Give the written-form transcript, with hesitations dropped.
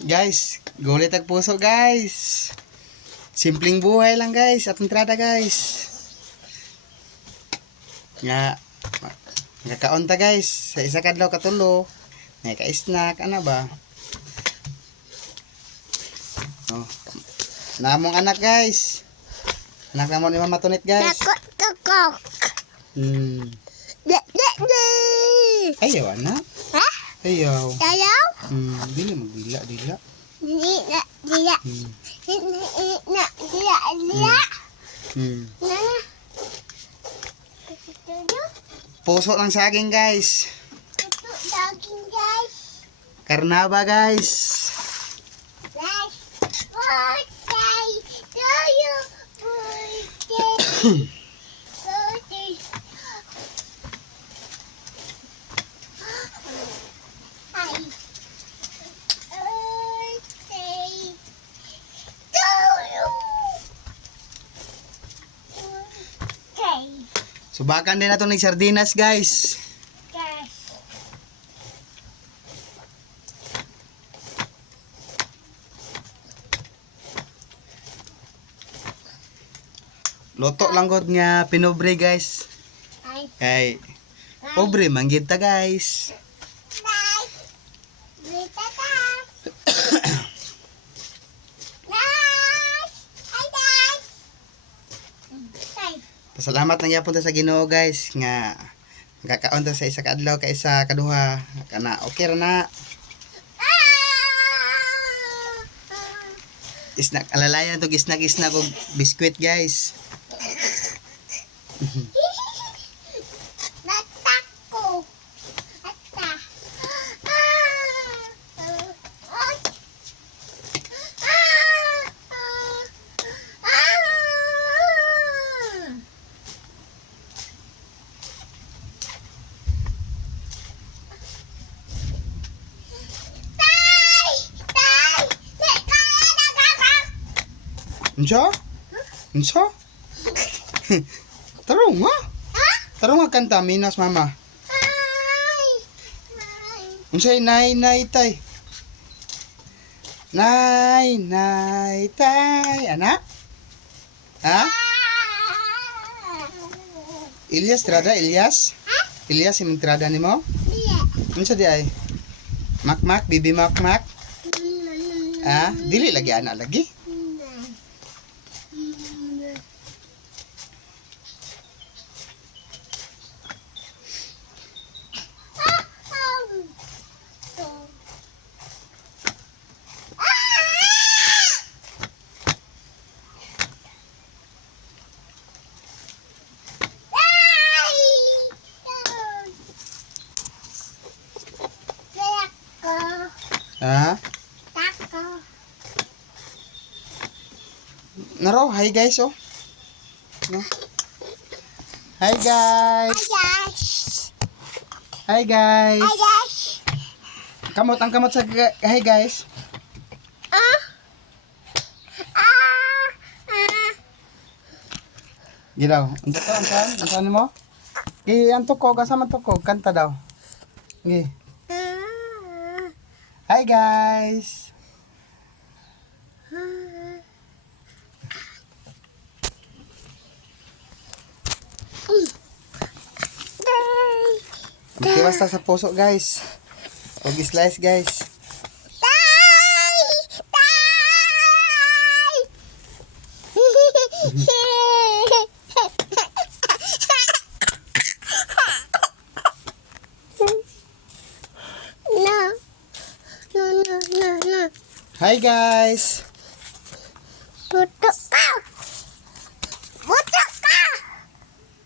Guys, gulit ang puso guys. Simpleng buhay lang guys. At entrada guys. Nga, nagkakaunta guys. Sa isa kadlaw katulo. May ka-snack. Ano ba? Oh. Namong anak guys. Anak namon ni Mama Tunit guys. Takok. Ayaw anak. Ha? Ayaw. Ayaw? Dili magbila, dila. Dila. Dila. Dila. Puso lang saging guys. Daging guys. Karnaba guys. Guys. Birthday to you. Birthday. Subakan din nato ng sardinas guys. Loto lang gud nga pinobre guys. Kay pobre manggid ta guys. Pasalamat na gyapon ta sa Ginoo guys nga magkakaon ta sa isa ka adlaw ka isa kaduha kana okay ra na. Snack alalayan to snack og biskwit guys. Natako. Ata. Unsa? Unsa? Tarong ha? Tarong nga kanta minas mama. Unsay nay tay? Nay tay anak? Ha? Ilyas trada Ilyas? Ilyas imong trada nimo? Unsa di ay? Makmak bibi makmak? Ha? Dili lagi ana lagi. Ha? Tako. Naro, hi guys oh. No? Hi guys. Hi guys. Kamot ang kamot sa hi guys. Gilaw. Unsa to ang saan mo? Gi anto ko kasama to ko kanta daw. Gi. Hi guys. Magtiwas ta sa puso guys. Og slice guys. No. Hi guys. Tutok ka.